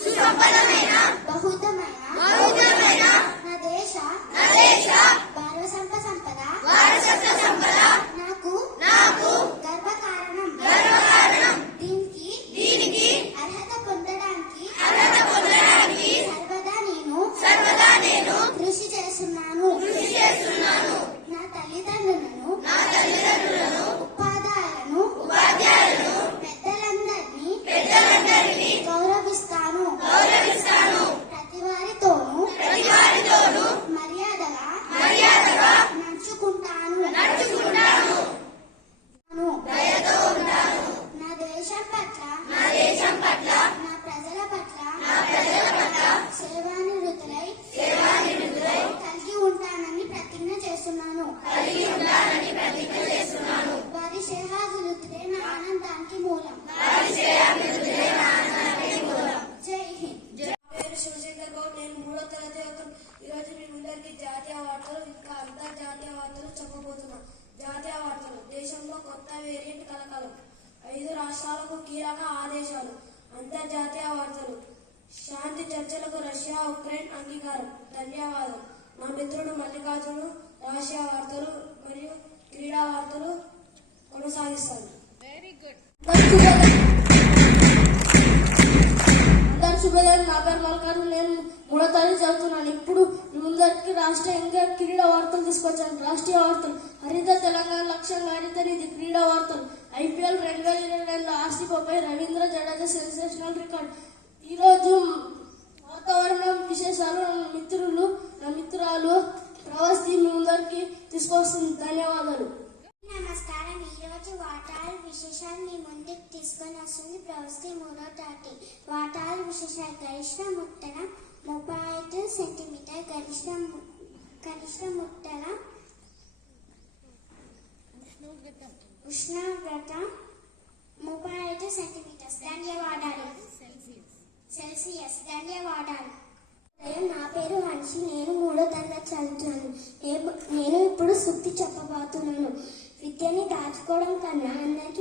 సుసంపన్నమైన బహుతమైన నా దేశ వారసత్వ సంపద నాకు గర్వకారణం దీనికి అర్హత పొందడానికి సర్వదా నేను కృషి చేస్తున్నాను నా తల్లిదండ్రులను ఉపాధ్యాయులను పెద్దలందరినీ గౌరవిస్తాను ప్రతి వారితోనూ మర్యాదగా నడుచుకుంటాను నా దేశం పట్ల నా ప్రజల పట్ల సేవానివృత్తులై కలిగి ఉంటానని ప్రతిజ్ఞ చేస్తున్నాను వారి సేవాభివృద్ధులే నా ఆనందానికి మూలం జై హింద్. శివశంకర్ గౌడ్, నేను 3వ తరగతి ఈరోజు మీ ముందరికి జాతీయ వార్తలు ఇంకా అంతర్జాతీయ వార్తలు చెప్పబోతున్నా. జాతీయ వార్తలు. దేశంలో కొత్త వేరియంట్ కలకలం, 5 రాష్ట్రాలకు కీలక ఆదేశాలు. అంతర్జాతీయ వార్తలు. శాంతి చర్చలకు రష్యా ఉక్రెయిన్ అంగీకారం. ధన్యవాదాలు. నా మిత్రుడు మల్లికార్జును రాష్ట్రీయ వార్తలు మరియు క్రీడా వార్తలు కొనసాగిస్తాను. Very good. శుభోదయం. నా పేరు మల్లికార్జును. నేను 3వ తరగతి చదువుతున్నాను. ఇప్పుడు ముందరికి రాష్ట్ర ఇంకా క్రీడా వార్తలు తీసుకొచ్చాను. రాష్ట్రీయ వార్తలు. హరిత తెలంగాణ లక్ష్యంగా హరిత నిధి. క్రీడా వార్తలు. ఐపీఎల్ 2022 ఆర్సీబీపై రవీంద్ర జడేజా సెన్సేషనల్ రికార్డ్. ఈరోజు వాతావరణం విశేషాలు నా మిత్రురాలు ప్రవాసి మీ ముందరికి తీసుకొస్తుంది. ధన్యవాదాలు. నమస్కారం. ఈరోజు వాతావరణ విశేషాలు మీ ముందుకు తీసుకొని వస్తుంది ప్రవస్తి 3వ తరగతి. వాతావరణ విశేషాలు. గరిష్ట ముట్టన 35 సెంటీమీటర్. గరిష్ట ముట్టన ఉష్ణోగ్రత 35 సెంటీమీటర్స్. ధన్యవాదాలు. సెల్సియస్. ధన్యవాదాలు. నా పేరు హన్షి. నేను 3వ తరగతి చదువుతున్నాను. నేను ఇప్పుడు సుత్తి చెప్పబోతున్నాను. విద్యని దాచుకోవడం కన్నా అందరికీ